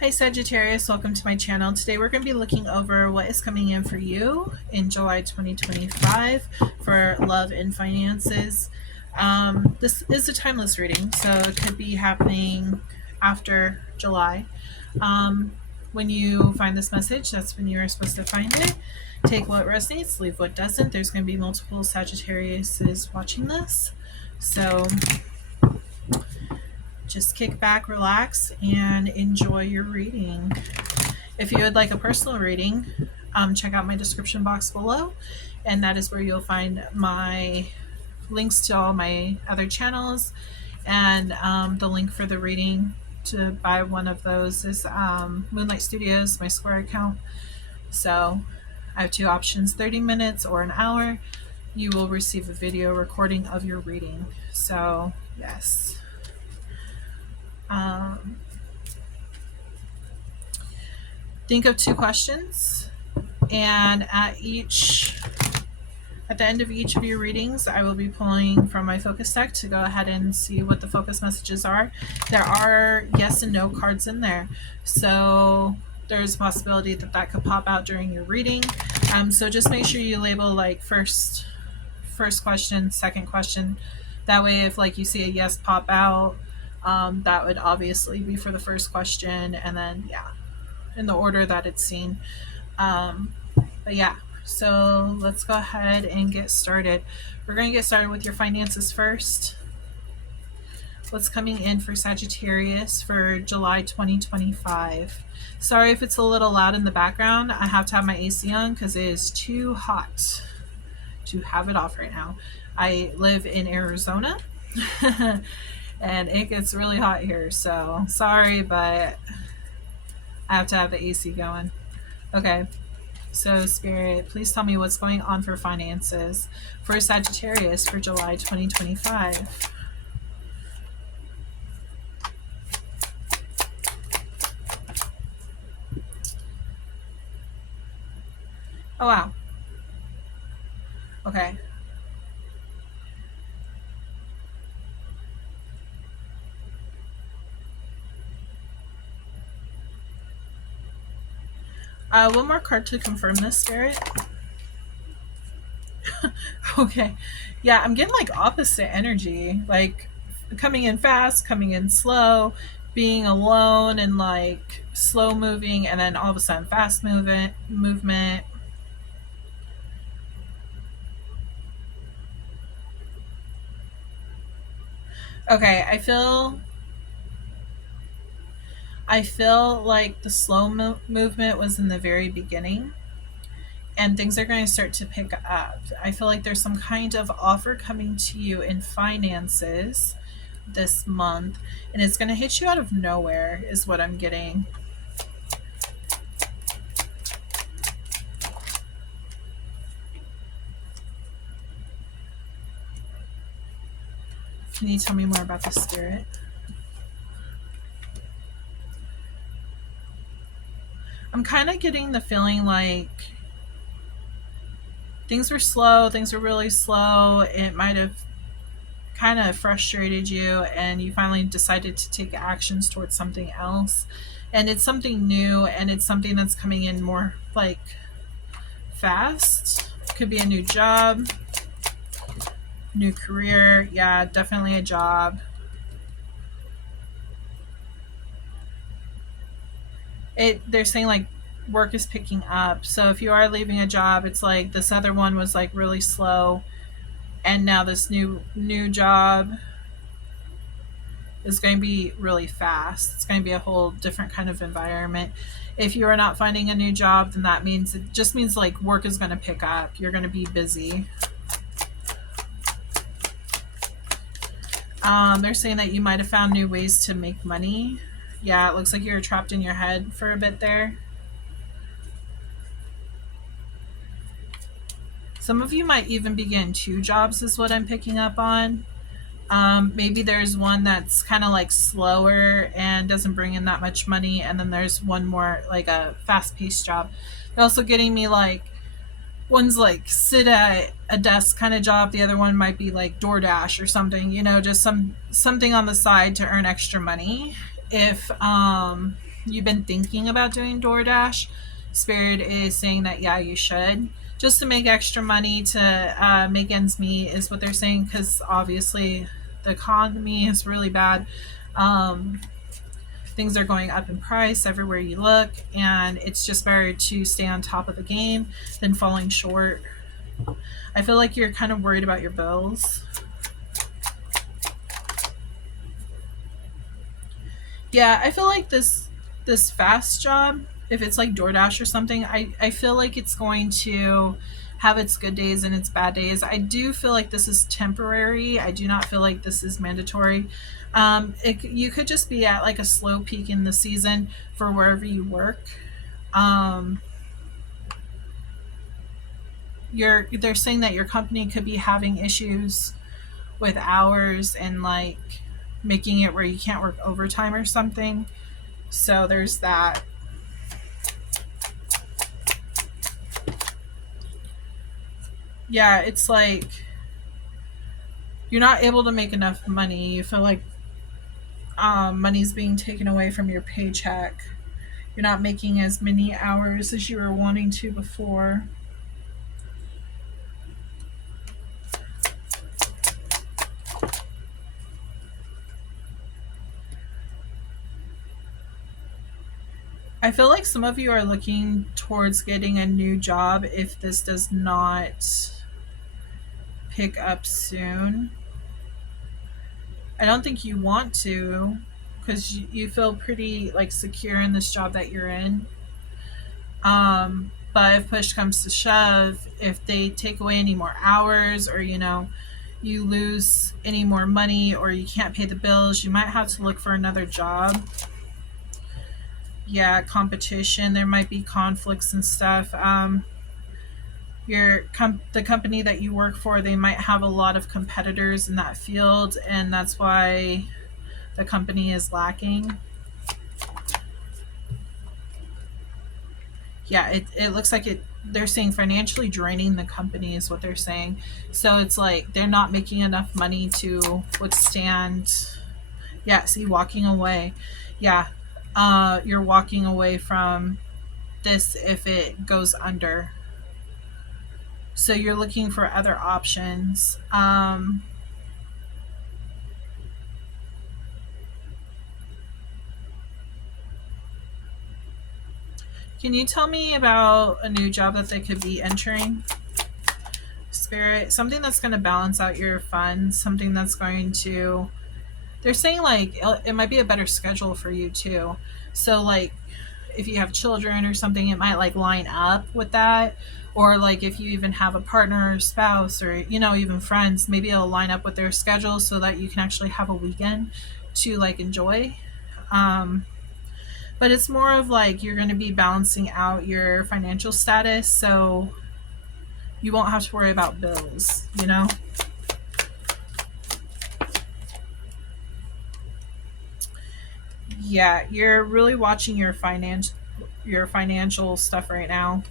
Hi Sagittarius, welcome to my channel. Today we're going to be looking over what is coming in for you in July 2025 for love and finances. This is a timeless reading, so it could be happening after July. When you find this message, that's when you're supposed to find it. Take what resonates, leave what doesn't. There's going to be multiple Sagittariuses watching this. So just kick back, relax, and enjoy your reading. If you would like a personal reading, check out my description box below, and that is where you'll find my links to all my other channels, and the link for the reading to buy one of those is Moonlight Studios, my Square account. So I have two options, 30 minutes or an hour. You will receive a video recording of your reading. So yes. Think of two questions, and at the end of each of your readings, I will be pulling from my focus deck to go ahead and see what the focus messages are. There are yes and no cards in there, so there's a possibility that that could pop out during your reading. So just make sure you label like first question, second question. That way, if like you see a yes pop out, that would obviously be for the first question, and then yeah, in the order that it's seen. But yeah, so let's go ahead and get started. We're going to get started with your finances first. What's coming in for Sagittarius for July 2025? Sorry if it's a little loud in the background. I have to have my AC on because it is too hot to have it off right now. I live in Arizona and it gets really hot here, so sorry, but I have to have the AC going. Okay, so Spirit, please tell me what's going on for finances for Sagittarius for July 2025. Oh, wow. Okay. One more card to confirm this, Spirit. Okay. Yeah, I'm getting like opposite energy. Like coming in fast, coming in slow, being alone and like slow moving, and then all of a sudden fast movement. Okay, I feel like the slow movement was in the very beginning, and things are going to start to pick up. I feel like there's some kind of offer coming to you in finances this month, and it's going to hit you out of nowhere is what I'm getting. Can you tell me more about the Spirit? I'm kind of getting the feeling like things were slow, things were really slow. It might have kind of frustrated you, and you finally decided to take actions towards something else. And it's something new, and it's something that's coming in more like fast. Could be a new job, new career. Yeah, definitely a job. They're saying like work is picking up. So if you are leaving a job, it's like this other one was like really slow, and now this new job is going to be really fast. It's going to be a whole different kind of environment. If you are not finding a new job, then that means it just means like work is going to pick up. You're going to be busy. They're saying that you might have found new ways to make money. Yeah, it looks like you're trapped in your head for a bit there. Some of you might even be getting two jobs is what I'm picking up on. Maybe there's one that's kind of like slower and doesn't bring in that much money, and then there's one more like a fast-paced job. They're also getting me like one's like sit at a desk kind of job, the other one might be like DoorDash or something, you know, just something on the side to earn extra money. If you've been thinking about doing DoorDash, Spirit is saying that, yeah, you should. Just to make extra money to make ends meet is what they're saying, because obviously the economy is really bad. Um, Things are going up in price everywhere you look, and it's just better to stay on top of the game than falling short. I feel like you're kind of worried about your bills. Yeah, I feel like this fast job, if it's like DoorDash or something, I feel like it's going to have its good days and its bad days. I do feel like this is temporary. I do not feel like this is mandatory. You could just be at like a slow peak in the season for wherever you work. Um, they're saying that your company could be having issues with hours and like making it where you can't work overtime or something. So there's that. Yeah, it's like you're not able to make enough money. You feel like money's being taken away from your paycheck. You're not making as many hours as you were wanting to before. I feel like some of you are looking towards getting a new job if this does not pick up soon. I don't think you want to, because you feel pretty like secure in this job that you're in. But if push comes to shove, if they take away any more hours, or you lose any more money, or you can't pay the bills, you might have to look for another job. Yeah, competition. There might be conflicts and stuff. The company that you work for, they might have a lot of competitors in that field, and that's why the company is lacking. Yeah, it looks like they're saying financially draining the company is what they're saying. So it's like they're not making enough money to withstand. Yeah, see, walking away. Yeah, you're walking away from this if it goes under. So you're looking for other options. Can you tell me about a new job that they could be entering? Spirit, something that's going to balance out your funds, something that's going to, they're saying like it might be a better schedule for you too. So like if you have children or something, it might like line up with that. Or like if you even have a partner or spouse, or even friends, maybe it'll line up with their schedule so that you can actually have a weekend to like enjoy. um but it's more of like you're going to be balancing out your financial status, so you won't have to worry about bills. Yeah, you're really watching your financial stuff right now.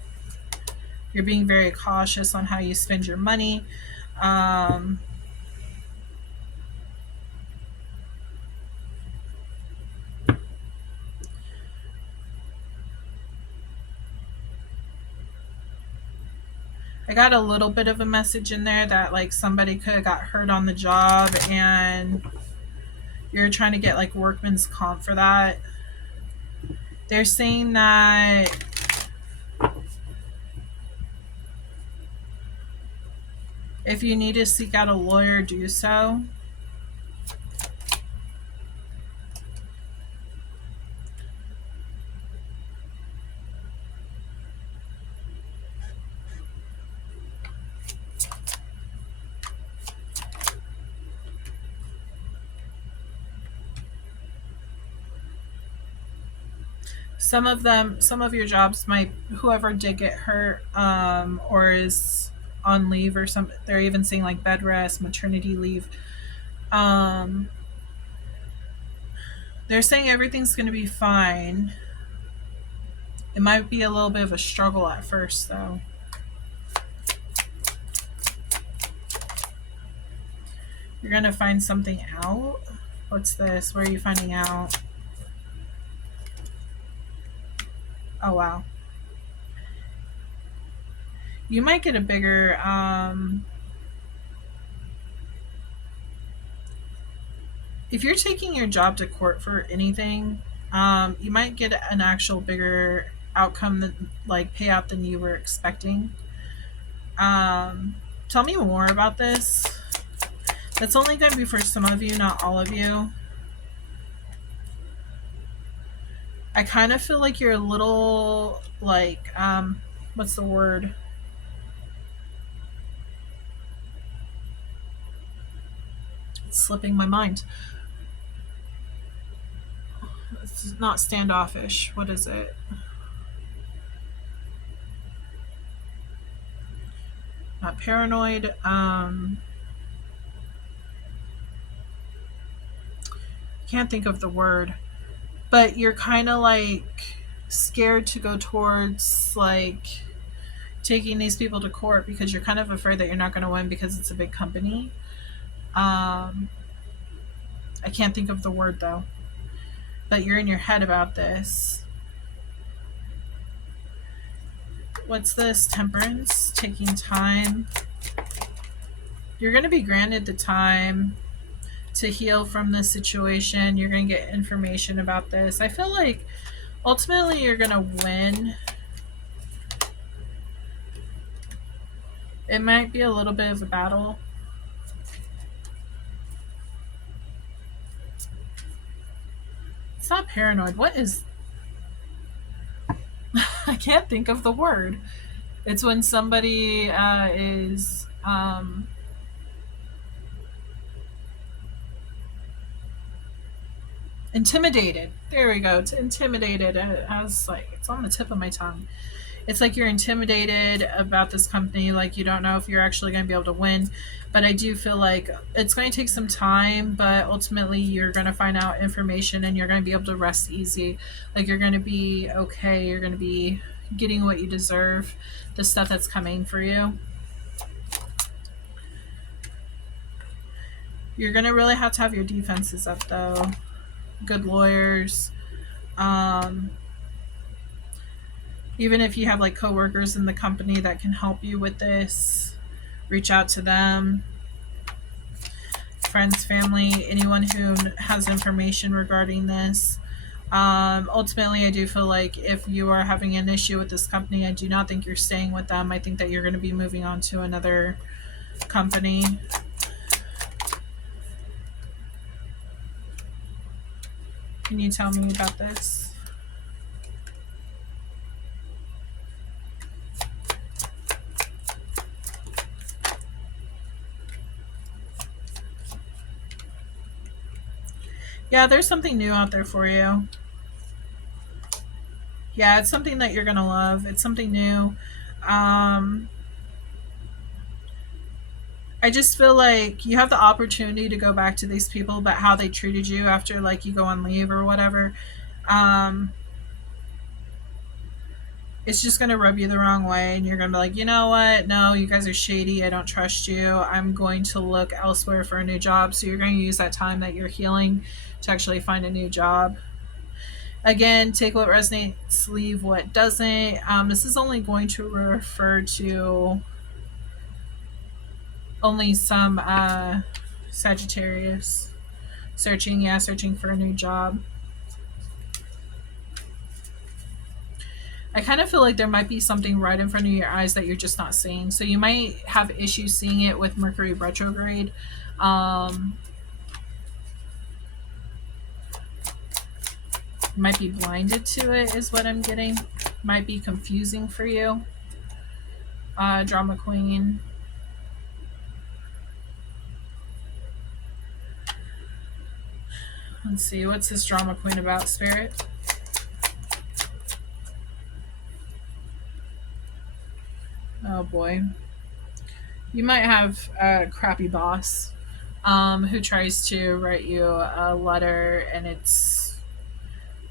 You're being very cautious on how you spend your money. um I got a little bit of a message in there that like somebody could have got hurt on the job, and you're trying to get like workman's comp for that. They're saying that if you need to seek out a lawyer, do so. Some of your jobs might, whoever did get hurt, or is on leave or something, they're even saying like bed rest, maternity leave. um they're saying everything's going to be fine. It might be a little bit of a struggle at first though. You're going to find something out. What's this? Where are you finding out? Oh, wow. You might get a bigger, if you're taking your job to court for anything, you might get an actual bigger outcome than like payout than you were expecting. Um, Tell me more about this. That's only going to be for some of you, not all of you. I kind of feel like you're a little like, what's the word? It's slipping my mind. It's not standoffish. What is it? Not paranoid. Can't think of the word. But you're kind of like scared to go towards like taking these people to court because you're kind of afraid that you're not going to win because it's a big company. Um, I can't think of the word though. But you're in your head about this. What's this? Temperance, taking time. You're going to be granted the time to heal from this situation. You're going to get information about this. I feel like ultimately you're going to win. It might be a little bit of a battle. It's not paranoid. What is... I can't think of the word. It's when somebody is... intimidated. There we go. It's intimidated. It's on the tip of my tongue. It's like you're intimidated about this company, like you don't know if you're actually going to be able to win. But I do feel like it's going to take some time, but ultimately you're going to find out information and you're going to be able to rest easy. Like you're going to be okay. You're going to be getting what you deserve, the stuff that's coming for you. You're going to really have to have your defenses up though. Good lawyers. Even if you have like coworkers in the company that can help you with this, reach out to them. Friends, family, anyone who has information regarding this. Ultimately, I do feel like if you are having an issue with this company, I do not think you're staying with them. I think that you're going to be moving on to another company. Can you tell me about this? Yeah, there's something new out there for you. Yeah, it's something that you're going to love. It's something new. I just feel like you have the opportunity to go back to these people about how they treated you after like you go on leave or whatever. It's just going to rub you the wrong way and you're going to be like, you know what? No, you guys are shady. I don't trust you. I'm going to look elsewhere for a new job. So you're going to use that time that you're healing to actually find a new job. Again, take what resonates, leave what doesn't. This is only going to refer to only some Sagittarius searching for a new job. I kind of feel like there might be something right in front of your eyes that you're just not seeing. So you might have issues seeing it with Mercury retrograde. Might be blinded to it is what I'm getting. Might be confusing for you. Drama queen. Let's see, what's this drama queen about, Spirit? Oh boy. You might have a crappy boss who tries to write you a letter and it's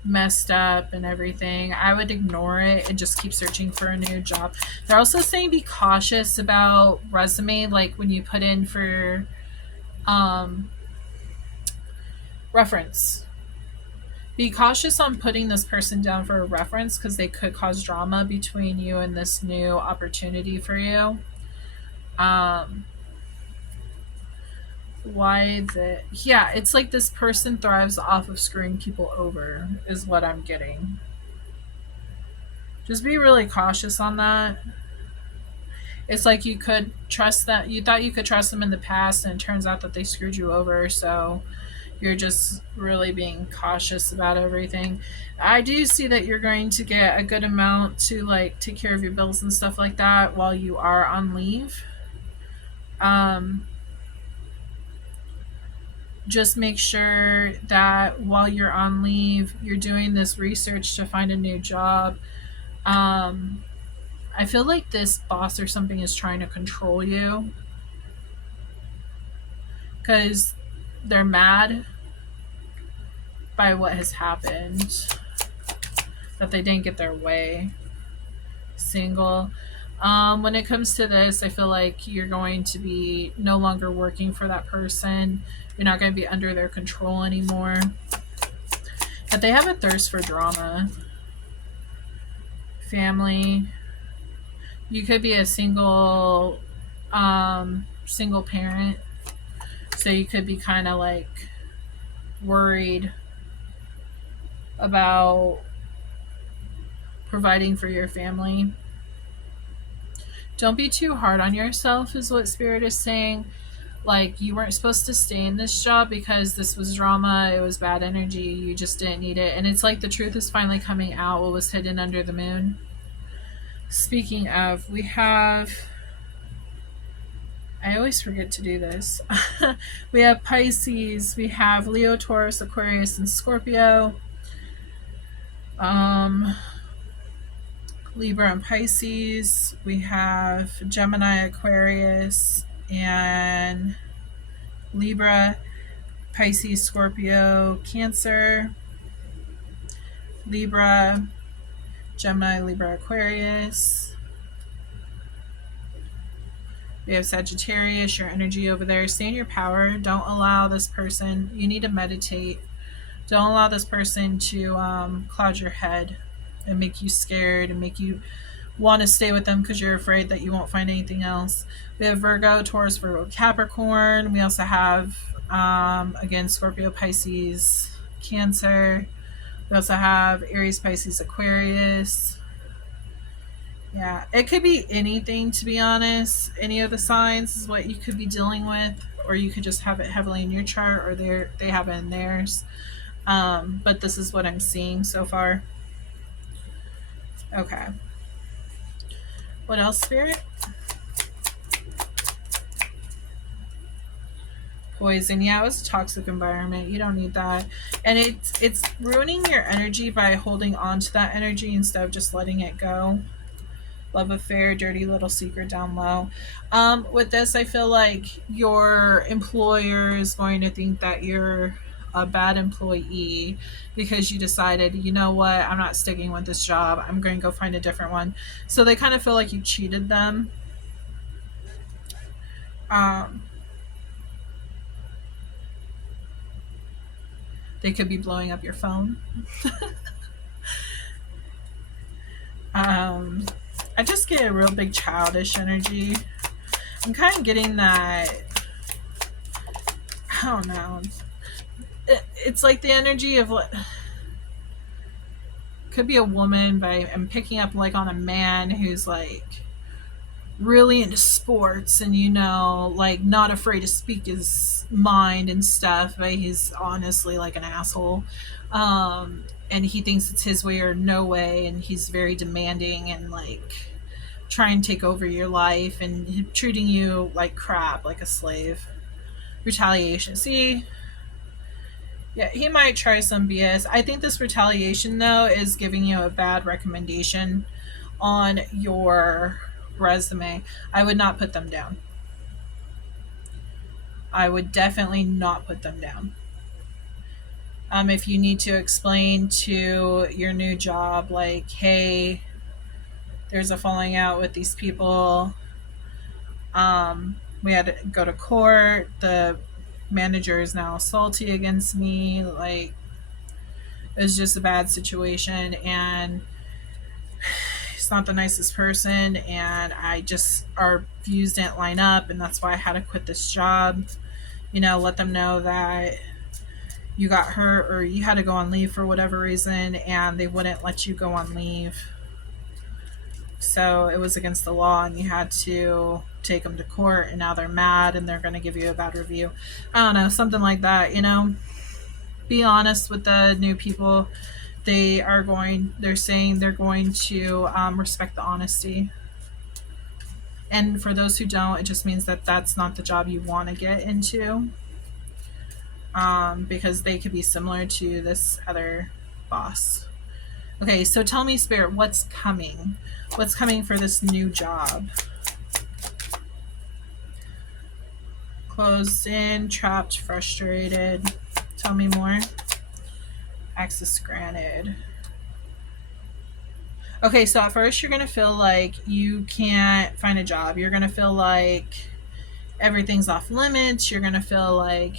messed up and everything. I would ignore it and just keep searching for a new job. They're also saying be cautious about resume, like when you put in for reference. Be cautious on putting this person down for a reference because they could cause drama between you and this new opportunity for you. Why the yeah, it's like this person thrives off of screwing people over is what I'm getting. Just be really cautious on that. It's like you could trust that you thought you could trust them in the past and it turns out that they screwed you over, so you're just really being cautious about everything. I do see that you're going to get a good amount to like take care of your bills and stuff like that while you are on leave. Um, just make sure that while you're on leave, you're doing this research to find a new job. Um, I feel like this boss or something is trying to control you because they're mad by what has happened, that they didn't get their way. Single. When it comes to this, I feel like you're going to be no longer working for that person. You're not going to be under their control anymore. But they have a thirst for drama. Family. You could be a single parent. So you could be kind of like worried about providing for your family. Don't be too hard on yourself, is what Spirit is saying. Like, you weren't supposed to stay in this job because this was drama, it was bad energy, you just didn't need it. And it's like the truth is finally coming out, what was hidden under the moon. Speaking of, we have. I always forget to do this. We have Pisces, we have Leo, Taurus, Aquarius, and Scorpio. Libra and Pisces. We have Gemini, Aquarius, and Libra, Pisces, Scorpio, Cancer, Libra, Gemini, Libra, Aquarius. We have Sagittarius, your energy over there. Stay in your power. Don't allow this person, you need to meditate. Don't allow this person to cloud your head and make you scared and make you want to stay with them because you're afraid that you won't find anything else. We have Virgo, Taurus, Virgo, Capricorn. We also have, again, Scorpio, Pisces, Cancer. We also have Aries, Pisces, Aquarius. Yeah, it could be anything, to be honest. Any of the signs is what you could be dealing with, or you could just have it heavily in your chart, or they have it in theirs. But this is what I'm seeing so far. Okay. What else, Spirit? Poison. Yeah, it was a toxic environment. You don't need that. And it's ruining your energy by holding on to that energy instead of just letting it go. Love affair, dirty little secret down low. With this, I feel like your employer is going to think that you're a bad employee because you decided, you know what, I'm not sticking with this job. I'm going to go find a different one. So they kind of feel like you cheated them. They could be blowing up your phone. I just get a real big childish energy. I'm kind of getting that, I don't know. It's like the energy of what could be a woman, but I'm picking up like on a man who's like really into sports and, you know, like not afraid to speak his mind and stuff, but he's honestly like an asshole. And he thinks it's his way or no way, and he's very demanding and like trying to take over your life and treating you like crap, like a slave. Retaliation. See, yeah, he might try some BS. I think this retaliation, though, is giving you a bad recommendation on your resume. I would not put them down. I would definitely not put them down. If you need to explain to your new job, like, hey, there's a falling out with these people. We had to go to court. The manager is now salty against me. Like, It was just a bad situation, and he's not the nicest person, and I just, our views didn't line up, and that's why I had to quit this job. Let them know that you got hurt or you had to go on leave for whatever reason, and they wouldn't let you go on leave. So it was against the law, and you had to take them to court, and now they're mad and they're going to give you a bad review. I don't know, something like that. Be honest with the new people. They're saying they're going to respect the honesty. And for those who don't, it just means that that's not the job you want to get into, because they could be similar to this other boss. Okay, so tell me, Spirit, what's coming? What's coming for this new job? Closed in, trapped, frustrated. Tell me more. Access granted. Okay, so at first you're going to feel like you can't find a job. You're going to feel like everything's off limits. You're going to feel like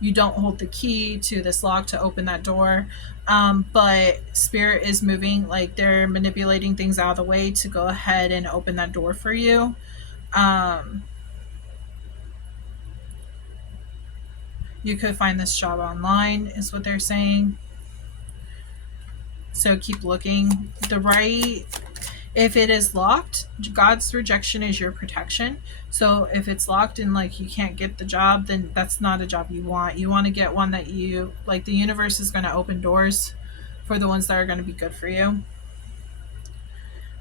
you don't hold the key to this lock to open that door. But Spirit is moving, like they're manipulating things out of the way to go ahead and open that door for you. You could find this job online, is what they're saying. So keep looking. If it is locked, God's rejection is your protection. So if it's locked and like you can't get the job, then that's not a job you want. You want to get one that you like. The universe is going to open doors for the ones that are going to be good for you.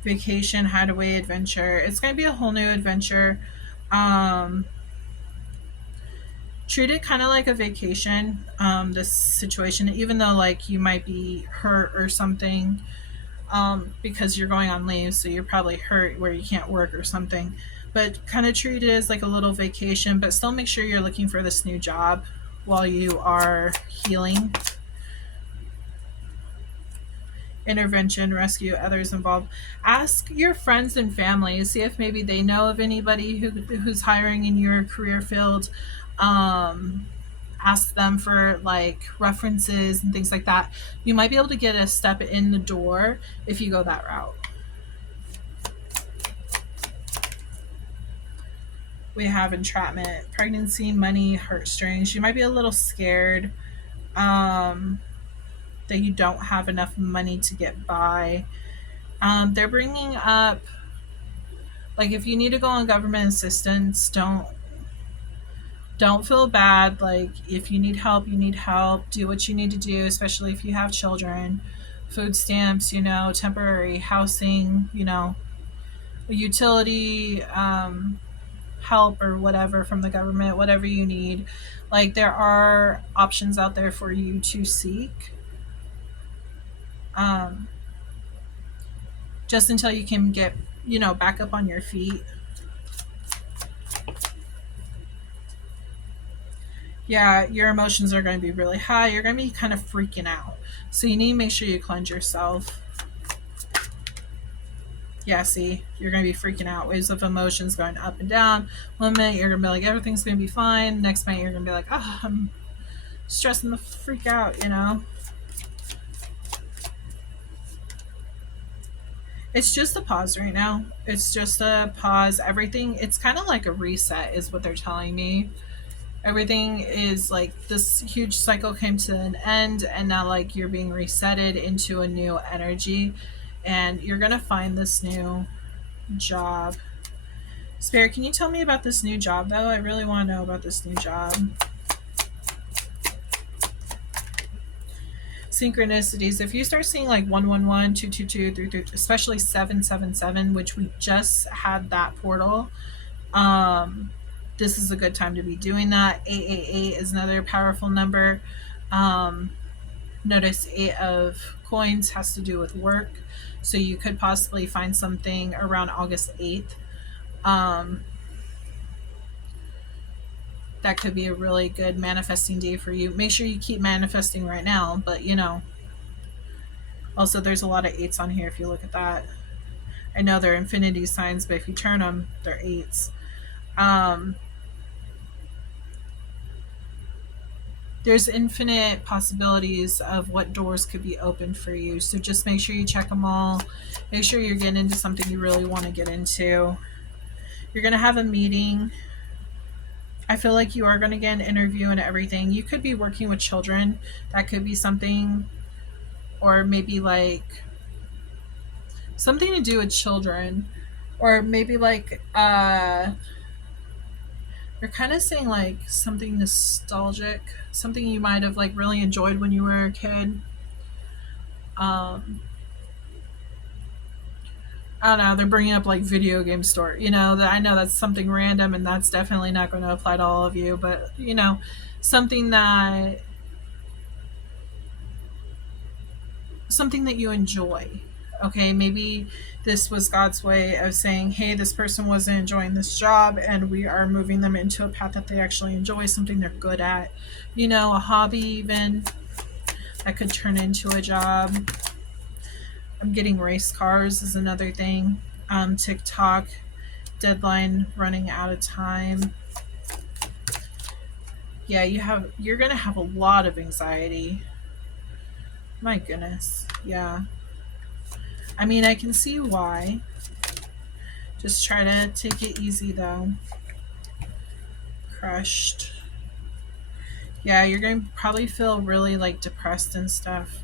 Vacation, hideaway, adventure. It's going to be a whole new adventure. Treat it kind of like a vacation, this situation, even though like you might be hurt or something, because you're going on leave, so you're probably hurt where you can't work or something, but kind of treat it as like a little vacation, but still make sure you're looking for this new job while you are healing. Intervention, rescue others involved. Ask your friends and family, see if maybe they know of anybody who's hiring in your career field. Ask them for like references and things like that. You might be able to get a step in the door if you go that route. We have entrapment, pregnancy, money, heartstrings. You might be a little scared that you don't have enough money to get by. They're bringing up, like, if you need to go on government assistance, don't feel bad. Like, if you need help, you need help. Do what you need to do, especially if you have children. Food stamps, temporary housing, utility help or whatever from the government, whatever you need. Like, there are options out there for you to seek. Just until you can get, back up on your feet. Yeah, your emotions are going to be really high. You're going to be kind of freaking out. So you need to make sure you cleanse yourself. Yeah, see, you're going to be freaking out. Waves of emotions going up and down. One minute you're going to be like, everything's going to be fine. Next minute you're going to be like, I'm stressing the freak out, It's just a pause right now. It's just a pause. Everything, it's kind of like a reset is what they're telling me. Everything is like this huge cycle came to an end, and now like you're being resetted into a new energy, and you're going to find this new job. Spirit, can you tell me about this new job though? I really want to know about this new job. Synchronicities. If you start seeing like 111, 222, 333, especially 777, which we just had that portal, this is a good time to be doing that. 888 is another powerful number. Notice 8 of coins has to do with work, so you could possibly find something around August 8th. That could be a really good manifesting day for you. Make sure you keep manifesting right now, but also there's a lot of 8s on here if you look at that. I know they're infinity signs, but if you turn them, they're 8s. there's infinite possibilities of what doors could be opened for you. So just make sure you check them all. Make sure you're getting into something you really want to get into. You're going to have a meeting. I feel like you are going to get an interview and everything. You could be working with children. That could be something, or maybe like something to do with children, or maybe like you're kind of saying like something nostalgic, something you might have like really enjoyed when you were a kid. um I don't know, they're bringing up like video game store, that I know that's something random and that's definitely not going to apply to all of you, but something that something that you enjoy. Okay, maybe this was God's way of saying, hey, this person wasn't enjoying this job and we are moving them into a path that they actually enjoy, something they're good at. A hobby even that could turn into a job. I'm getting race cars is another thing. TikTok, deadline running out of time. Yeah, you're gonna have a lot of anxiety. My goodness. Yeah. I mean, I can see why. Just try to take it easy though. Crushed. Yeah, you're going to probably feel really like depressed and stuff.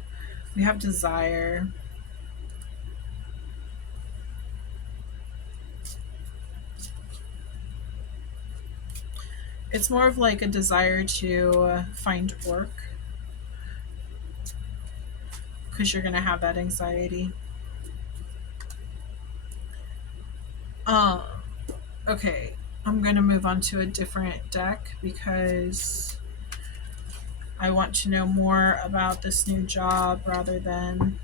We have desire. It's more of like a desire to find work because you're going to have that anxiety. Okay, I'm going to move on to a different deck because I want to know more about this new job rather than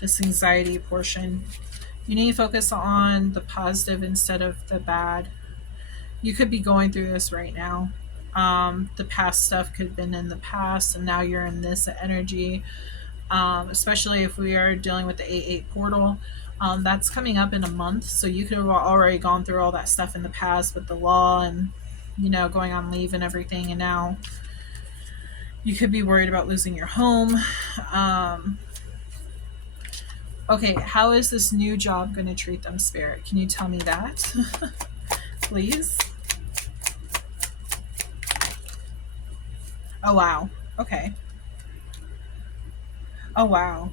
this anxiety portion. You need to focus on the positive instead of the bad. You could be going through this right now. The past stuff could have been in the past, and now you're in this energy. Especially if we are dealing with the 8-8 portal. That's coming up in a month, so you could have already gone through all that stuff in the past with the law and, going on leave and everything, and now you could be worried about losing your home. Okay, how is this new job going to treat them, Spirit? Can you tell me that, please? Oh, wow. Okay. Oh, wow.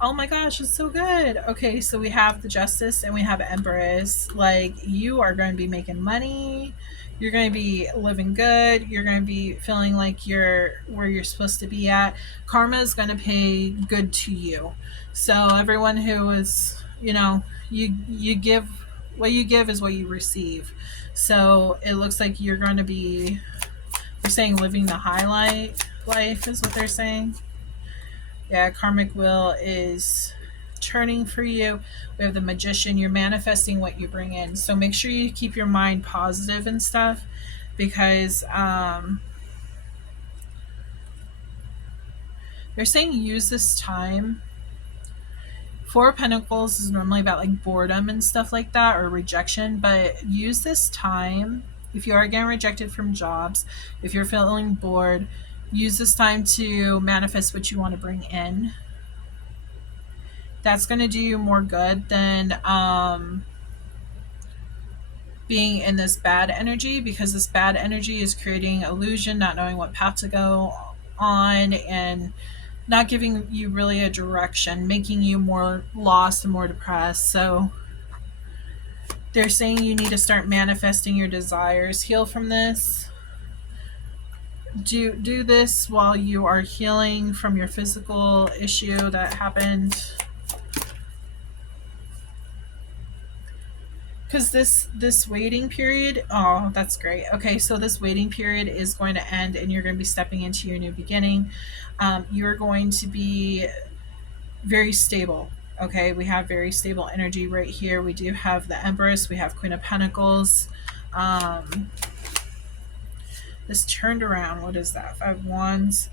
Oh my gosh, it's so good. Okay, so we have the Justice and we have Empress. Like, you are going to be making money. You're going to be living good. You're going to be feeling like you're where you're supposed to be at. Karma is going to pay good to you. So everyone who is, you give, what you give is what you receive. So it looks like you're going to be, they're saying living the highlight life is what they're saying. Yeah, karmic wheel is turning for you. We have the Magician. You're manifesting what you bring in. So make sure you keep your mind positive and stuff because they're saying use this time. Four of Pentacles is normally about like boredom and stuff like that or rejection, but use this time if you are getting rejected from jobs, if you're feeling bored, use this time to manifest what you want to bring in. That's going to do you more good than being in this bad energy, because this bad energy is creating illusion, not knowing what path to go on, and not giving you really a direction, making you more lost and more depressed. So they're saying you need to start manifesting your desires, heal from this. Do this while you are healing from your physical issue that happened, because this waiting period, oh, that's great. Okay, so this waiting period is going to end and you're going to be stepping into your new beginning. You're going to be very stable. Okay, we have very stable energy right here. We do have the Empress, we have Queen of Pentacles. This turned around, what is that? 5 Wands.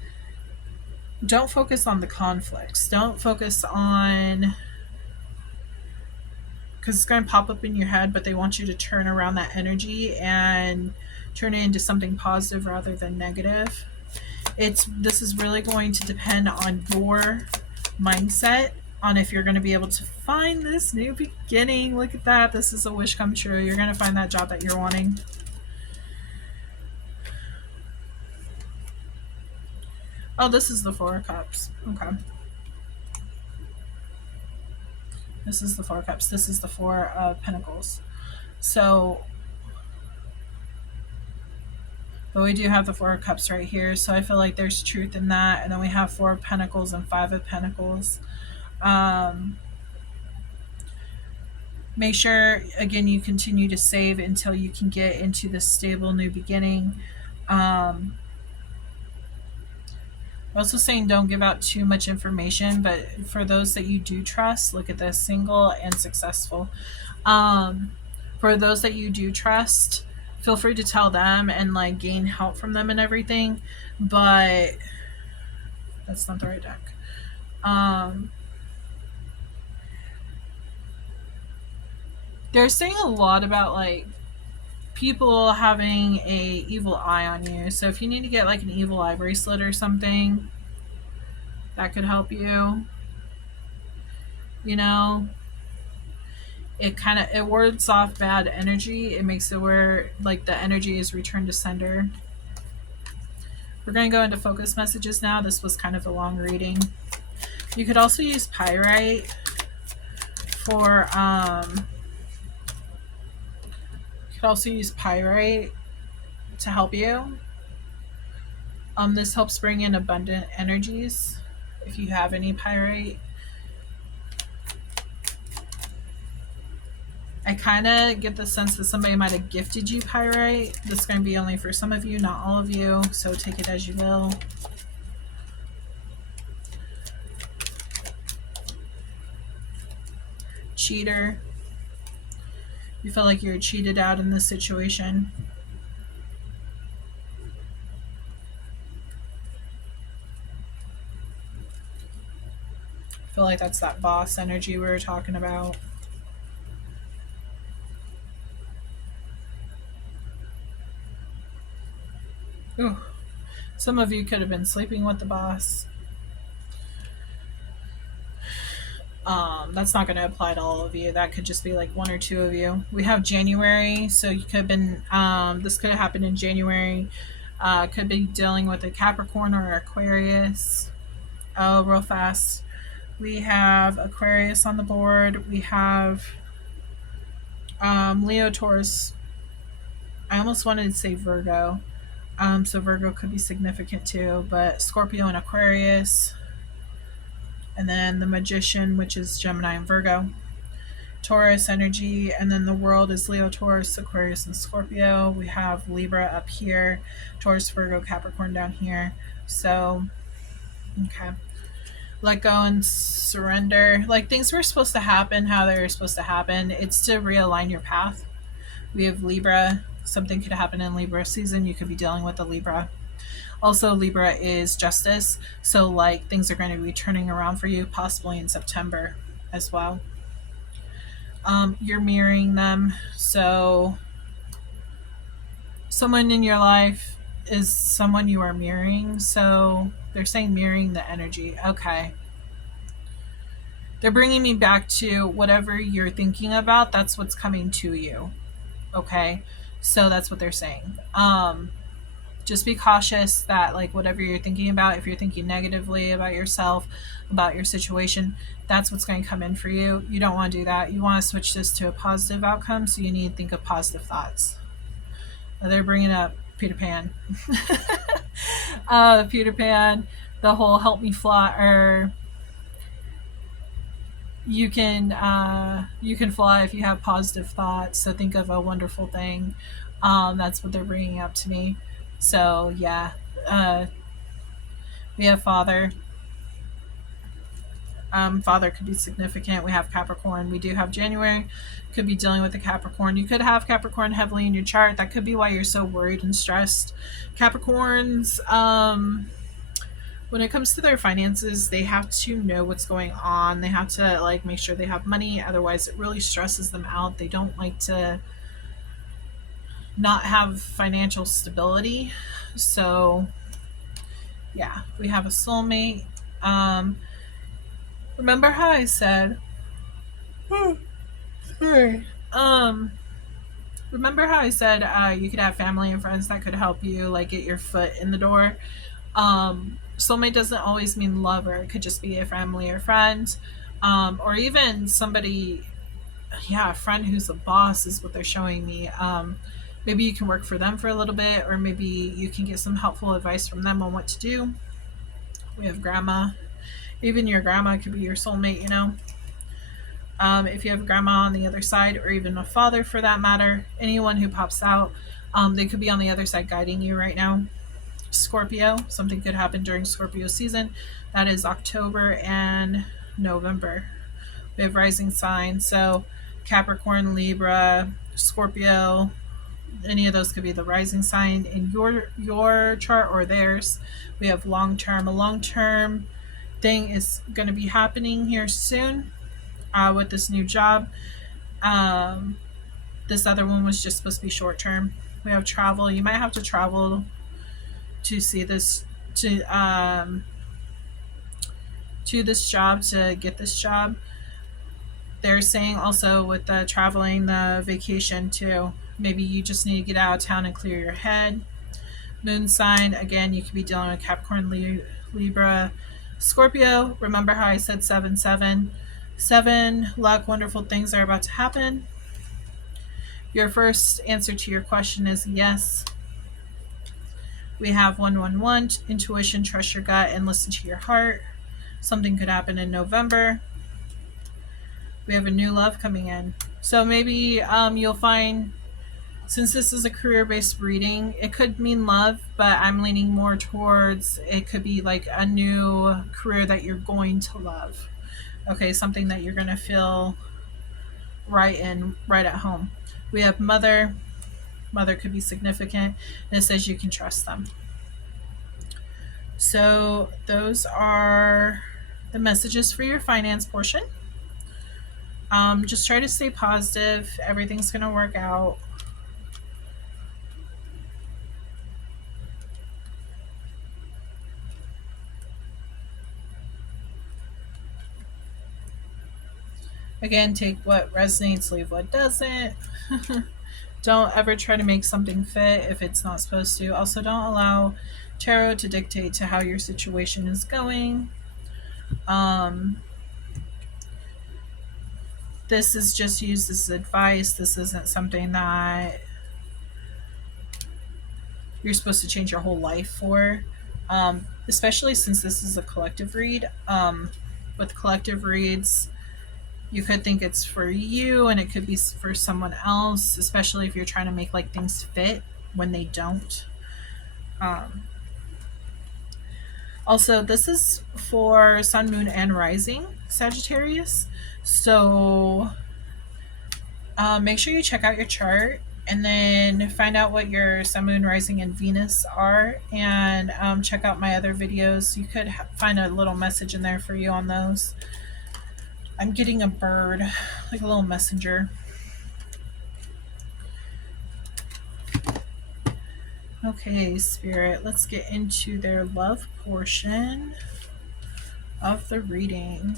Don't focus on the conflicts. Don't focus on, because it's going to pop up in your head, but they want you to turn around that energy and turn it into something positive rather than negative. This is really going to depend on your mindset, on if you're going to be able to find this new beginning. Look at that. This is a wish come true. You're going to find that job that you're wanting. Oh, this is the Four of Cups. Okay. This is the Four of Cups. This is the Four of Pentacles. So, but we do have the Four of Cups right here. So I feel like there's truth in that. And then we have Four of Pentacles and Five of Pentacles. Make sure, again, you continue to save until you can get into this stable new beginning. Also saying don't give out too much information, but for those that you do trust, look at this, single and successful. For those that you do trust, feel free to tell them and like gain help from them and everything, but that's not the right deck. They're saying a lot about like people having a evil eye on you. So if you need to get like an evil eye bracelet or something, that could help you. You know, it wards off bad energy. It makes it where like the energy is returned to sender. We're going to go into focus messages now. This was kind of a long reading. You could also use pyrite for to help you. This helps bring in abundant energies if you have any pyrite. I kind of get the sense that somebody might have gifted you pyrite. This is going to be only for some of you, not all of you, so take it as you will. Cheater. You feel like you're cheated out in this situation. I feel like that's that boss energy we were talking about. Ooh. Some of you could have been sleeping with the boss. That's not going to apply to all of you. That could just be like one or two of you. We have January, so you could have been, this could have happened in January. Could be dealing with a Capricorn or Aquarius. Oh, real fast. We have Aquarius on the board. We have Leo, Taurus. I almost wanted to say Virgo. So Virgo could be significant too, but Scorpio and Aquarius. And then the Magician, which is Gemini and Virgo. Taurus energy, and then the World is Leo, Taurus, Aquarius, and Scorpio. We have Libra up here, Taurus, Virgo, Capricorn down here. So, okay. Let go and surrender. Like things were supposed to happen how they were supposed to happen. It's to realign your path. We have Libra. Something could happen in Libra season. You could be dealing with a Libra. Also, Libra is justice. So, like, things are going to be turning around for you, possibly in September as well. You're mirroring them. So, someone in your life is someone you are mirroring. So, they're saying mirroring the energy. Okay. They're bringing me back to whatever you're thinking about. That's what's coming to you. Okay. So, that's what they're saying. Just be cautious that like whatever you're thinking about, if you're thinking negatively about yourself, about your situation, that's what's going to come in for you. You don't want to do that. You want to switch this to a positive outcome, so you need to think of positive thoughts. They're bringing up Peter Pan. Peter Pan, the whole help me fly, or you can fly if you have positive thoughts. So think of a wonderful thing. That's what they're bringing up to me. So yeah, we have Father. Father could be significant. We have Capricorn. We do have January. Could be dealing with the Capricorn. You could have Capricorn heavily in your chart. That could be why you're so worried and stressed. Capricorns, when it comes to their finances, they have to know what's going on. They have to like make sure they have money. Otherwise, it really stresses them out. They don't like to not have financial stability. So yeah, we have a soulmate. Um, remember how I said, sorry. Remember how I said you could have family and friends that could help you like get your foot in the door. Soulmate doesn't always mean lover. It could just be a family or friend, or even somebody. Yeah, a friend who's a boss is what they're showing me. Maybe you can work for them for a little bit, or maybe you can get some helpful advice from them on what to do. We have grandma. Even your grandma could be your soulmate, you know. If you have a grandma on the other side, or even a father for that matter, anyone who pops out, they could be on the other side guiding you right now. Scorpio, something could happen during Scorpio season. That is October and November. We have rising signs, so Capricorn, Libra, Scorpio, any of those could be the rising sign in your chart or theirs. We have long term. A long term thing is going to be happening here soon with this new job. Um, this other one was just supposed to be short term. We have travel. You might have to travel to see this to this job to get this job. They're saying also with the traveling, the vacation too. Maybe you just need to get out of town and clear your head. Moon sign, again, you could be dealing with Capricorn, Libra, Scorpio. Remember how I said 7-7? 7 luck, wonderful things are about to happen. Your first answer to your question is yes. We have 111, intuition, trust your gut and listen to your heart. Something could happen in November. We have a new love coming in. So maybe you'll find, since this is a career-based reading, it could mean love, but I'm leaning more towards it could be like a new career that you're going to love. Okay, something that you're going to feel right in, right at home. We have mother. Mother could be significant, and it says you can trust them. So those are the messages for your finance portion. Just try to stay positive. Everything's going to work out. Again, take what resonates, leave what doesn't. Don't ever try to make something fit if it's not supposed to. Also, don't allow tarot to dictate to how your situation is going. This is just used as advice. This isn't something that you're supposed to change your whole life for, especially since this is a collective read. With collective reads, you could think it's for you and it could be for someone else, especially if you're trying to make like things fit when they don't. Also, this is for sun, moon, and rising Sagittarius. So make sure you check out your chart and then find out what your sun, moon, rising, and Venus are, and check out my other videos. You could find a little message in there for you on those. I'm getting a bird, like a little messenger. Okay, Spirit, let's get into their love portion of the reading.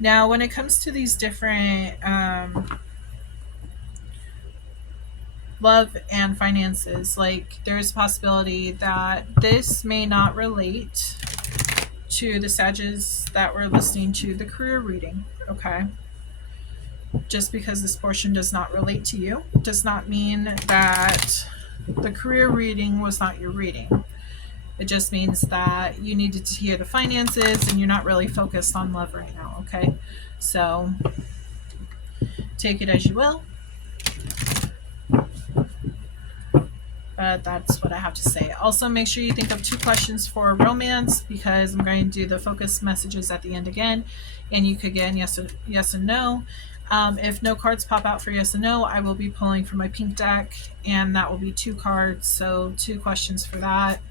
Now, when it comes to these different love and finances, like there's a possibility that this may not relate to the Sages that were listening to the career reading, okay? Just because this portion does not relate to you does not mean that the career reading was not your reading. It just means that you needed to hear the finances and you're not really focused on love right now, okay? So take it as you will. But that's what I have to say. Also, make sure you think of 2 questions for romance, because I'm going to do the focus messages at the end again, and you could get yes and no. If no cards pop out for yes and no, I will be pulling from my pink deck, and that will be 2 cards, so 2 questions for that.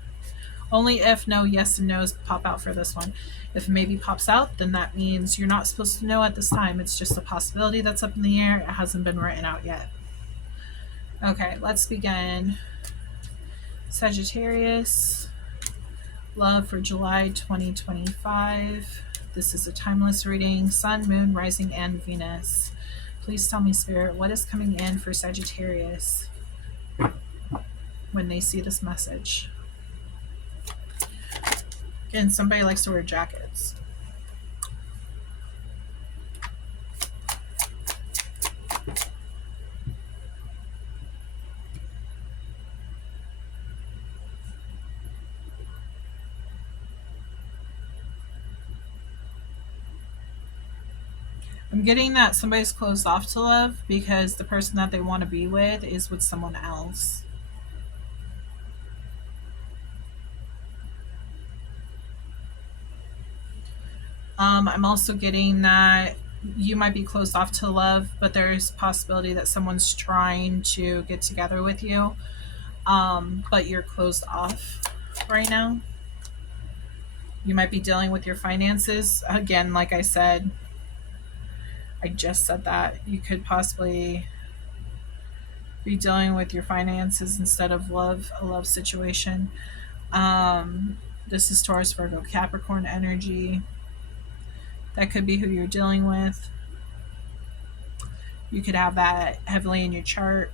Only if no yes and no's pop out for this one. If maybe pops out, then that means you're not supposed to know at this time. It's just a possibility that's up in the air. It hasn't been written out yet. Okay, let's begin. Sagittarius, love for July 2025. This is a timeless reading. Sun, Moon, Rising, and Venus. Please tell me, Spirit, what is coming in for Sagittarius when they see this message? Again, somebody likes to wear jackets. I'm getting that somebody's closed off to love because the person that they want to be with is with someone else. I'm also getting that you might be closed off to love, but there's possibility that someone's trying to get together with you, but you're closed off right now. You might be dealing with your finances. Again, like I said, I just said that. You could possibly be dealing with your finances instead of love, a love situation. This is Taurus, Virgo, Capricorn energy. That could be who you're dealing with. You could have that heavily in your chart.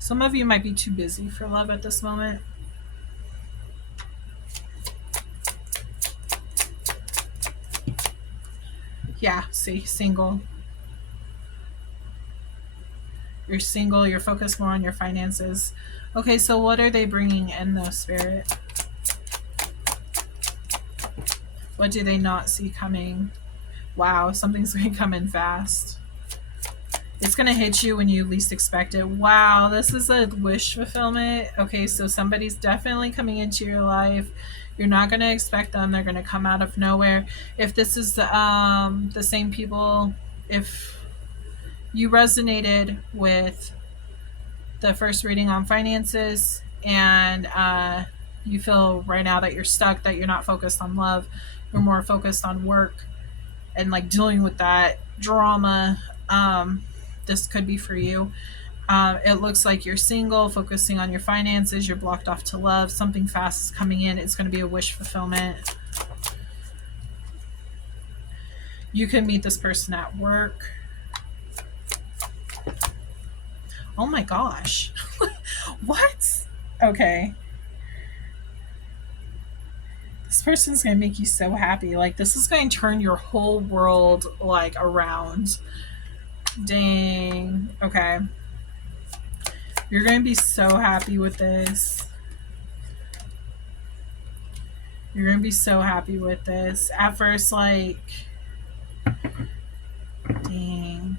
Some of you might be too busy for love at this moment. Yeah, see, single. You're single, you're focused more on your finances. Okay, so what are they bringing in though, Spirit? What do they not see coming? Wow, something's going to come in fast. It's going to hit you when you least expect it. Wow, this is a wish fulfillment. Okay, so somebody's definitely coming into your life. You're not going to expect them. They're going to come out of nowhere. If this is the same people, if you resonated with the first reading on finances and you feel right now that you're stuck, that you're not focused on love, you're more focused on work and like dealing with that drama, this could be for you. It looks like you're single, focusing on your finances, you're blocked off to love, something fast is coming in, it's going to be a wish fulfillment. You can meet this person at work. Oh my gosh. What? Okay. This person's going to make you so happy. Like, this is going to turn your whole world, like, around. Dang. Okay. You're going to be so happy with this. You're going to be so happy with this. At first, like, dang.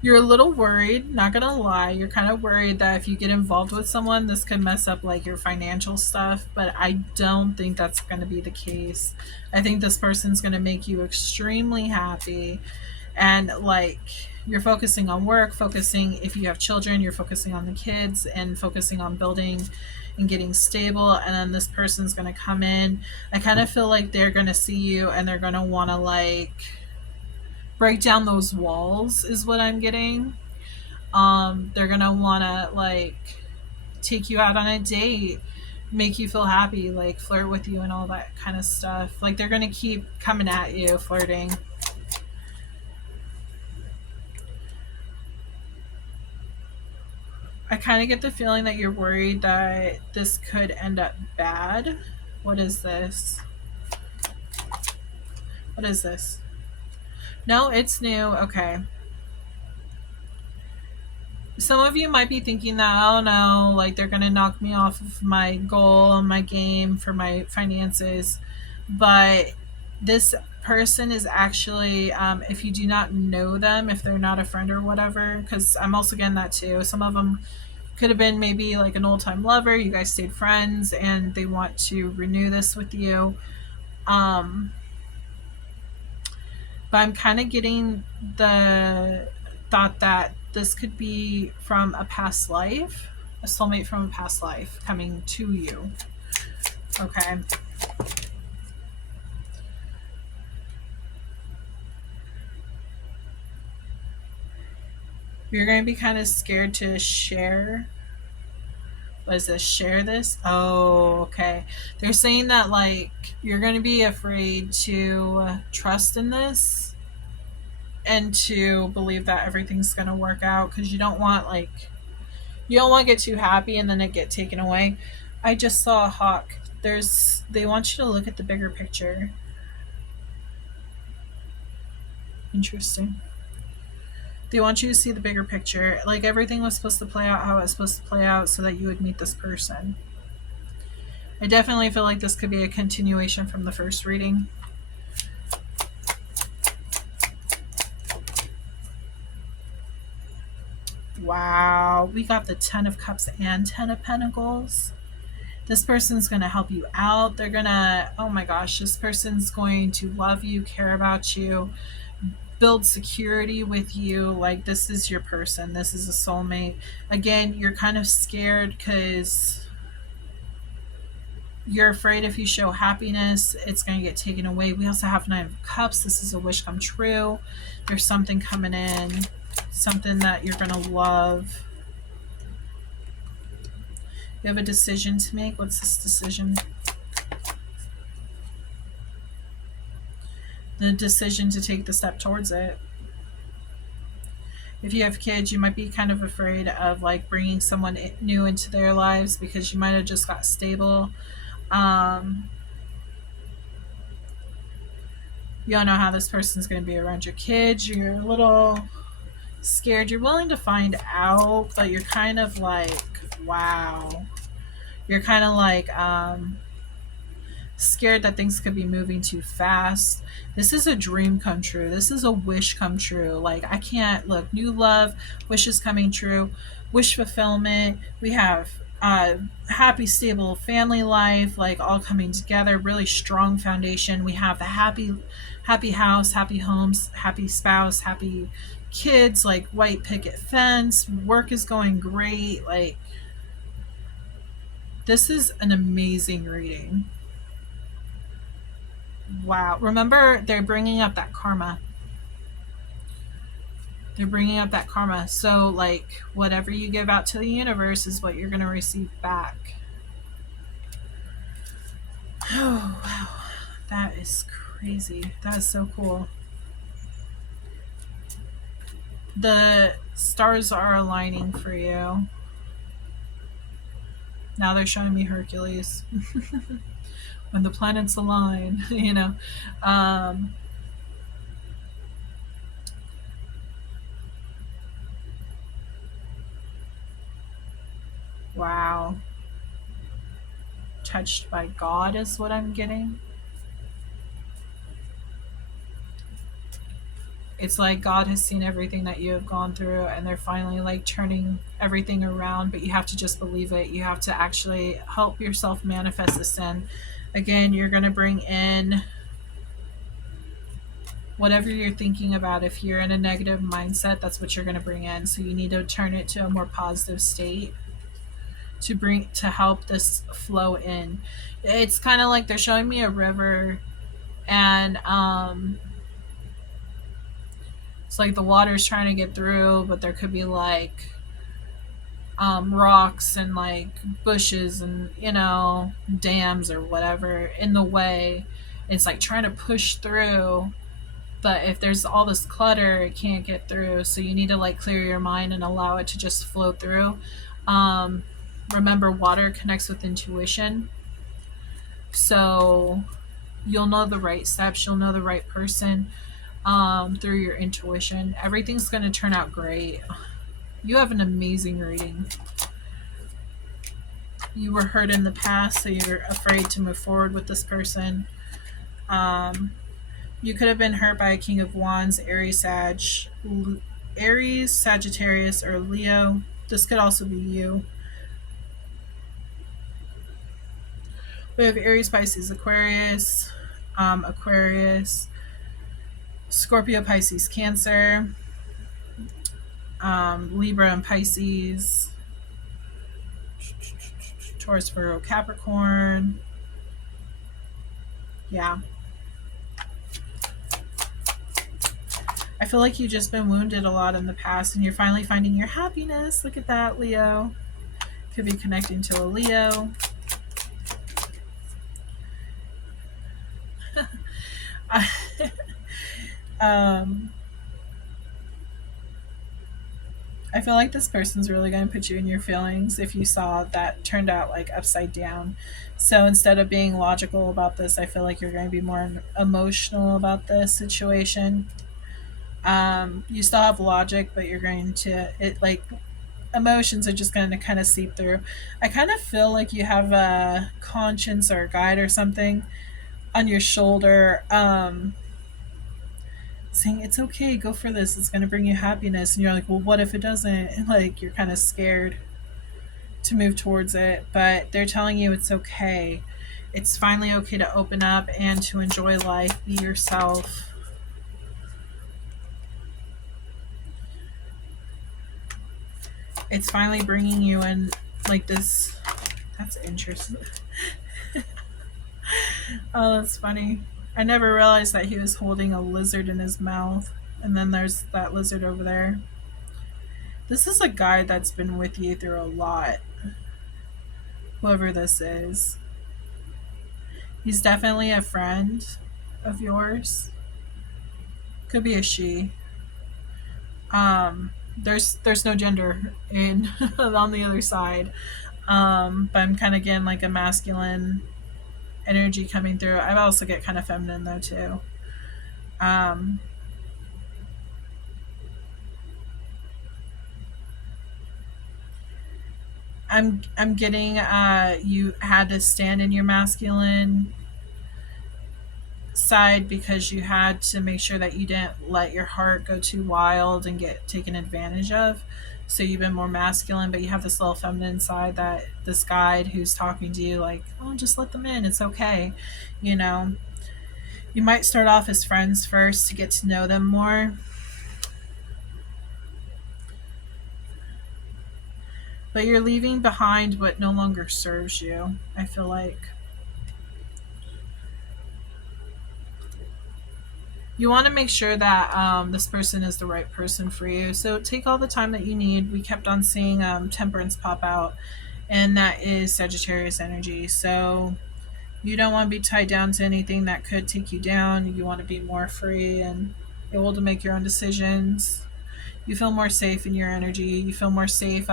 You're a little worried, not gonna lie. You're kind of worried that if you get involved with someone, this could mess up like your financial stuff, but I don't think that's gonna be the case. I think this person's gonna make you extremely happy. And like, you're focusing on work, focusing, if you have children, you're focusing on the kids and focusing on building and getting stable. And then this person's gonna come in. I kind of feel like they're gonna see you and they're gonna want to like break down those walls is what I'm getting. They're gonna wanna like take you out on a date, make you feel happy, like flirt with you and all that kind of stuff. Like they're gonna keep coming at you, flirting. I kind of get the feeling that you're worried that this could end up bad. What is this? What is this? No, it's new. Okay. Some of you might be thinking that, oh no, like they're going to knock me off of my goal and my game for my finances. But this person is actually, if you do not know them, if they're not a friend or whatever, because I'm also getting that too. Some of them could have been maybe like an old time lover. You guys stayed friends and they want to renew this with you. But I'm kind of getting the thought that this could be from a past life, a soulmate from a past life coming to you. Okay. You're going to be kind of scared to share. What is this? Share this? Oh, okay. They're saying that, like, you're going to be afraid to trust in this and to believe that everything's going to work out because you don't want, like, you don't want to get too happy and then it get taken away. I just saw a hawk. They want you to look at the bigger picture. Interesting. They want you to see the bigger picture. Like everything was supposed to play out how it was supposed to play out so that you would meet this person. I definitely feel like this could be a continuation from the first reading. Wow, we got the 10 of Cups and 10 of Pentacles. This person's going to help you out. They're going to, oh my gosh, this person's going to love you, care about you, build security with you. Like, this is your person. This is a soulmate. Again, you're kind of scared because you're afraid if you show happiness, it's going to get taken away. We also have 9 of Cups. This is a wish come true. There's something coming in, something that you're going to love. You have a decision to make. What's this decision? The decision to take the step towards it. If you have kids, you might be kind of afraid of like bringing someone new into their lives because you might have just got stable. You don't know how this person's going to be around your kids. You're a little scared. You're willing to find out, but you're kind of like, wow. You're kind of like scared that things could be moving too fast. This is a dream come true. This is a wish come true. Like, I can't look, new love, wishes coming true, wish fulfillment. We have happy, stable family life, like all coming together, really strong foundation. We have the happy house, happy homes, happy spouse, happy kids, like white picket fence. Work is going great. Like, this is an amazing reading. Wow. Remember, they're bringing up that karma. They're bringing up that karma. So, like, whatever you give out to the universe is what you're going to receive back. Oh, wow. That is crazy. That is so cool. The stars are aligning for you. Now they're showing me Hercules. When the planets align, you know. Wow. Touched by God is what I'm getting. It's like God has seen everything that you have gone through and they're finally like turning everything around, but you have to just believe it. You have to actually help yourself manifest this in. Again, you're going to bring in whatever you're thinking about. If you're in a negative mindset, that's what you're going to bring in. So you need to turn it to a more positive state to help this flow in. It's kind of like they're showing me a river, and it's like the water's trying to get through, but there could be like rocks and like bushes and, you know, dams or whatever in the way. It's like trying to push through, but if there's all this clutter, it can't get through. So you need to like clear your mind and allow it to just flow through. Remember, water connects with intuition. So you'll know the right steps, you'll know the right person through your intuition. Everything's going to turn out great. You have an amazing reading. You were hurt in the past, so you're afraid to move forward with this person. You could have been hurt by a King of Wands, Aries, Sagittarius, or Leo. This could also be you. We have Aries, Pisces, Aquarius, Scorpio, Pisces, Cancer, Libra and Pisces, Taurus, Virgo, Capricorn. Yeah. I feel like you've just been wounded a lot in the past and you're finally finding your happiness. Look at that, Leo. Could be connecting to a Leo. I feel like this person's really going to put you in your feelings if you saw that turned out like upside down. So instead of being logical about this, I feel like you're going to be more emotional about this situation. You still have logic, but you're going to, it like, emotions are just going to kind of seep through. I kind of feel like you have a conscience or a guide or something on your shoulder, saying it's okay, go for this, it's going to bring you happiness. And you're like, well, what if it doesn't? And like, you're kind of scared to move towards it, but they're telling you it's okay. It's finally okay to open up and to enjoy life, be yourself. It's finally bringing you in like this. That's interesting. Oh, that's funny. I never realized that he was holding a lizard in his mouth. And then there's that lizard over there. This is a guy that's been with you through a lot. Whoever this is. He's definitely a friend of yours. Could be a she. There's no gender in on the other side. But I'm kind of getting like a masculine energy coming through. I also get kind of feminine though too. I'm getting you had to stand in your masculine side because you had to make sure that you didn't let your heart go too wild and get taken advantage of. So you've been more masculine, but you have this little feminine side that this guide who's talking to you like, oh, just let them in, it's okay. You know, you might start off as friends first to get to know them more. But you're leaving behind what no longer serves you, I feel like. You want to make sure that this person is the right person for you. So take all the time that you need. We kept on seeing Temperance pop out, and that is Sagittarius energy. So you don't want to be tied down to anything that could take you down. You want to be more free and able to make your own decisions. You feel more safe in your energy. You feel more safe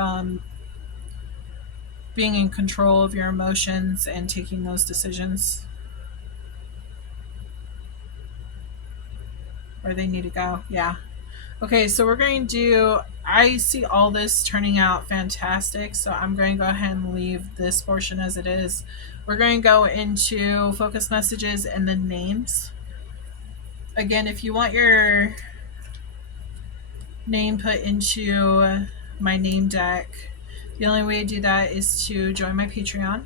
being in control of your emotions and taking those decisions where they need to go. Yeah. Okay, so we're going to do, I see all this turning out fantastic, so I'm going to go ahead and leave this portion as it is. We're going to go into focus messages and then names. Again, if you want your name put into my name deck, the only way to do that is to join my Patreon,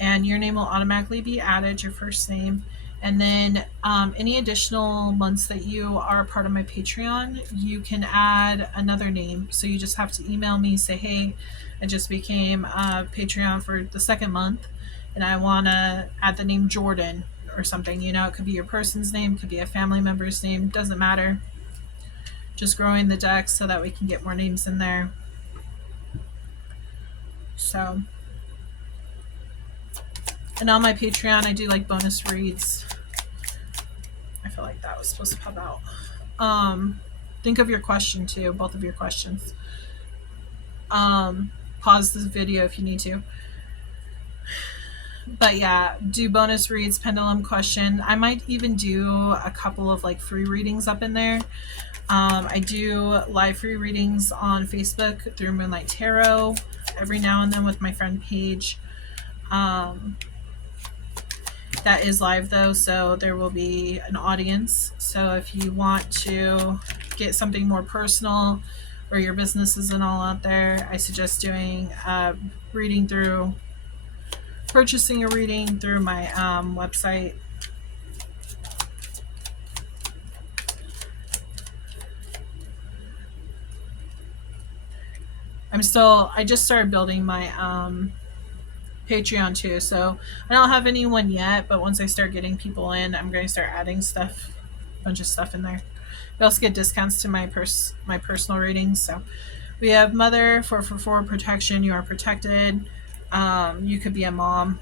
and your name will automatically be added, your first name. And then any additional months that you are part of my Patreon, you can add another name. So you just have to email me, say, hey, I just became a Patreon for the second month, and I want to add the name Jordan or something. You know, it could be your person's name, could be a family member's name, doesn't matter. Just growing the deck so that we can get more names in there. So, and on my Patreon, I do like bonus reads. I feel like that was supposed to pop out. Think of your question too, both of your questions. Pause this video if you need to. But yeah, do bonus reads, pendulum question. I might even do a couple of like free readings up in there. I do live free readings on Facebook through Moonlight Tarot every now and then with my friend Paige. That is live though, so there will be an audience. So if you want to get something more personal or your business isn't all out there, I suggest doing reading through, purchasing a reading through my website. I just started building my Patreon too, so I don't have anyone yet, but once I start getting people in, I'm going to start adding stuff, a bunch of stuff in there. We also get discounts to my personal readings. So we have Mother 444 protection. You are protected. You could be a mom.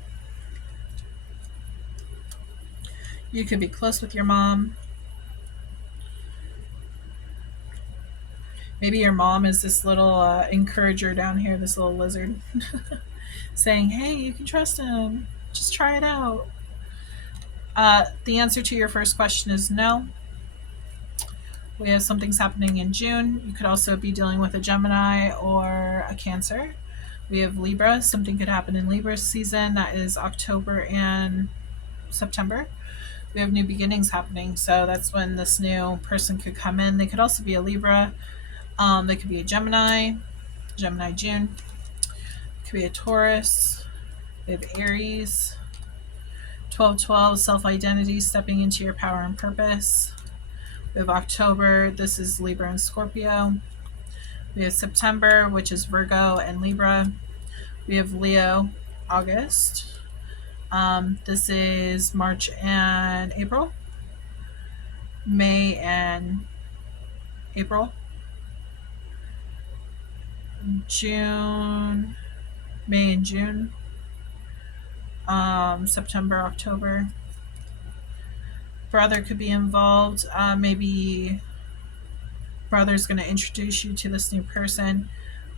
You could be close with your mom. Maybe your mom is this little encourager down here, this little lizard, saying, "Hey, you can trust him. Just try it out." The answer to your first question is no. We have some things happening in June. You could also be dealing with a Gemini or a Cancer. We have Libra. Something could happen in Libra season. That is October and September. We have new beginnings happening. So that's when this new person could come in. They could also be a Libra. They could be a Gemini June. Could be a Taurus. We have Aries. 12/12, self-identity, stepping into your power and purpose. We have October. This is Libra and Scorpio. We have September, which is Virgo and Libra. We have Leo, August. This is March and April. May and April. June, May and June. September, October. Brother could be involved. Maybe brother's going to introduce you to this new person.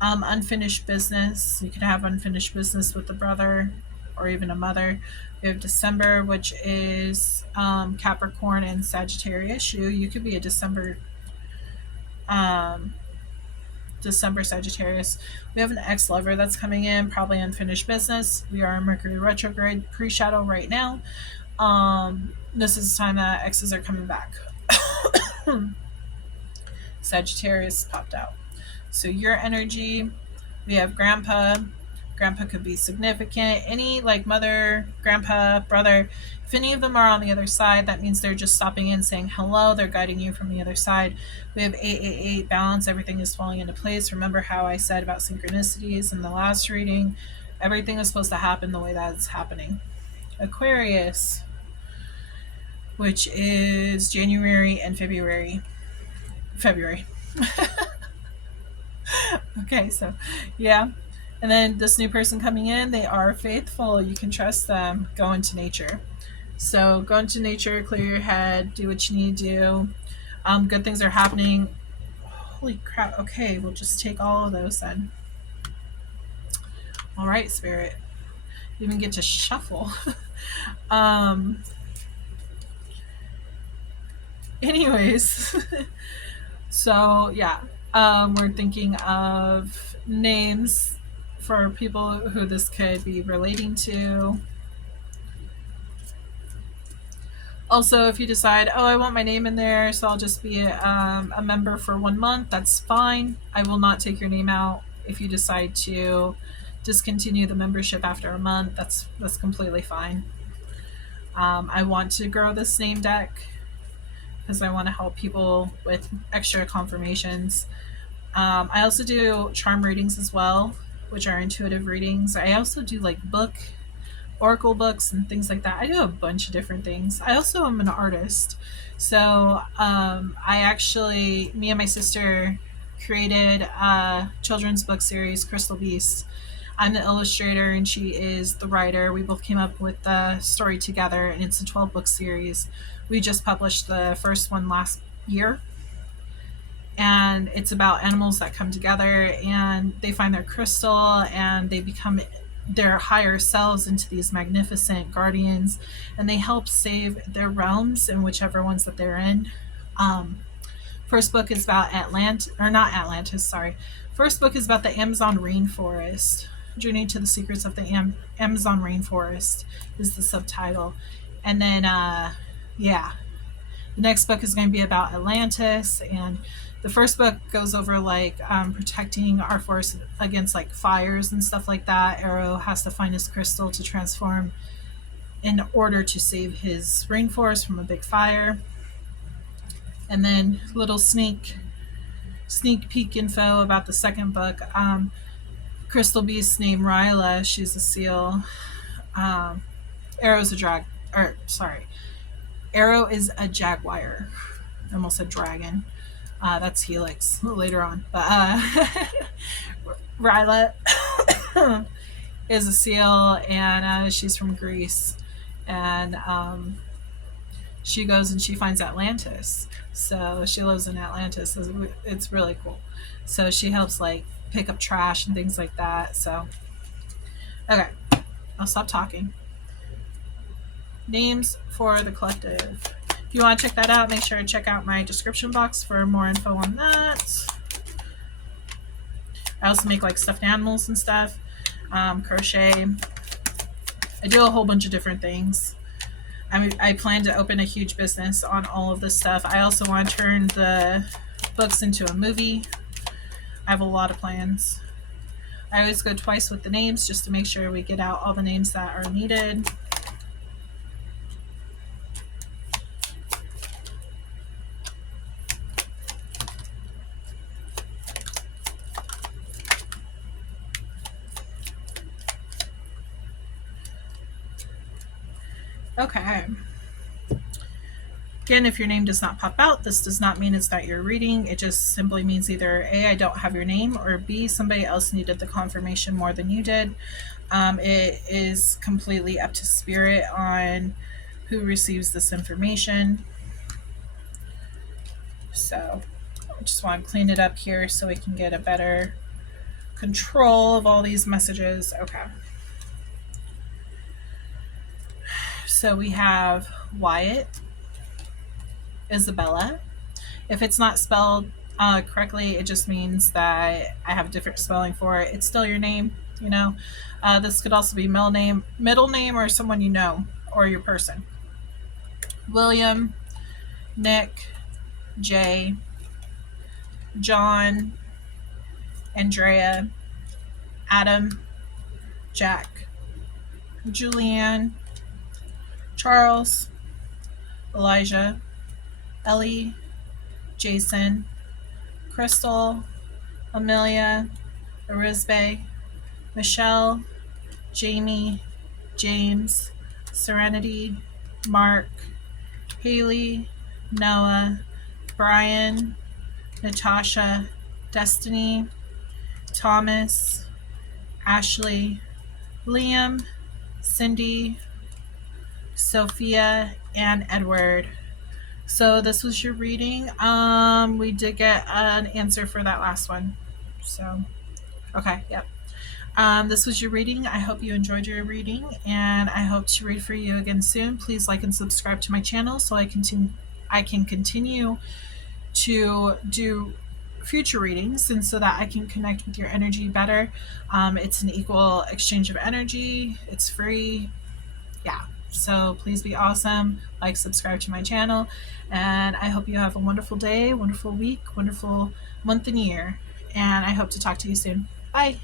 Unfinished business. You could have unfinished business with the brother or even a mother. We have December, which is Capricorn and Sagittarius. You could be a December Sagittarius. We have an ex-lover that's coming in, probably unfinished business. We are in Mercury retrograde pre-shadow right now. This is the time that exes are coming back. Sagittarius popped out. So your energy, we have grandpa. Grandpa could be significant. Any like mother, grandpa, brother, if any of them are on the other side, that means they're just stopping in saying hello. They're guiding you from the other side. We have 888 balance. Everything is falling into place. Remember how I said about synchronicities in the last reading? Everything is supposed to happen the way that it's happening. Aquarius, which is January and February. Okay, so yeah. And then this new person coming in, they are faithful. You can trust them. Go into nature. So go into nature, clear your head, do what you need to do. Good things are happening. Holy crap. Okay, we'll just take all of those then. All right, Spirit. You even get to shuffle. Anyways. So yeah, we're thinking of names for people who this could be relating to. Also, if you decide, oh, I want my name in there, so I'll just be a member for 1 month, that's fine. I will not take your name out. If you decide to discontinue the membership after a month, that's completely fine. I want to grow this name deck because I want to help people with extra confirmations. I also do charm readings as well, which are intuitive readings. I also do like oracle books and things like that. I do a bunch of different things. I also am an artist. So me and my sister created a children's book series, Crystal Beast. I'm the illustrator and she is the writer. We both came up with the story together, and it's a 12-book series. We just published the first one last year. And it's about animals that come together and they find their crystal and they become their higher selves into these magnificent guardians, and they help save their realms in whichever ones that they're in. First book is about First book is about the Amazon rainforest. Journey to the Secrets of the Amazon Rainforest is the subtitle. And then, the next book is going to be about Atlantis. And the first book goes over like protecting our forest against like fires and stuff like that. Arrow has to find his crystal to transform in order to save his rainforest from a big fire. And then little sneak peek info about the second book. crystal beast named Ryla. She's a seal. Arrow's a drag. Or sorry, Arrow is a jaguar. I almost said dragon. That's Helix later on. But Ryla is a seal, and she's from Greece. And she goes and she finds Atlantis. So she lives in Atlantis. It's really cool. So she helps like pick up trash and things like that. So, okay, I'll stop talking. Names for the collective. If you want to check that out, make sure to check out my description box for more info on that. I also make like stuffed animals and stuff, crochet. I do a whole bunch of different things. I plan to open a huge business on all of this stuff. I also want to turn the books into a movie. I have a lot of plans. I always go twice with the names just to make sure we get out all the names that are needed. Okay. Again, if your name does not pop out, this does not mean it's not your reading. It just simply means either A, I don't have your name, or B, somebody else needed the confirmation more than you did. It is completely up to spirit on who receives this information. So I just want to clean it up here so we can get a better control of all these messages. Okay. So we have Wyatt, Isabella. If it's not spelled correctly, it just means that I have a different spelling for it. It's still your name, you know. This could also be middle name, or someone you know, or your person. William, Nick, Jay, John, Andrea, Adam, Jack, Julianne, Charles, Elijah, Ellie, Jason, Crystal, Amelia, Arizbe, Michelle, Jamie, James, Serenity, Mark, Haley, Noah, Brian, Natasha, Destiny, Thomas, Ashley, Liam, Cindy, Sophia, and Edward. So this was your reading. We did get an answer for that last one. So, okay, yep. This was your reading. I hope you enjoyed your reading, and I hope to read for you again soon. Please like and subscribe to my channel so I can continue to do future readings, and so that I can connect with your energy better. It's an equal exchange of energy. It's free. Yeah. So please be awesome. Like, subscribe to my channel, and I hope you have a wonderful day, wonderful week, wonderful month and year, and I hope to talk to you soon. Bye.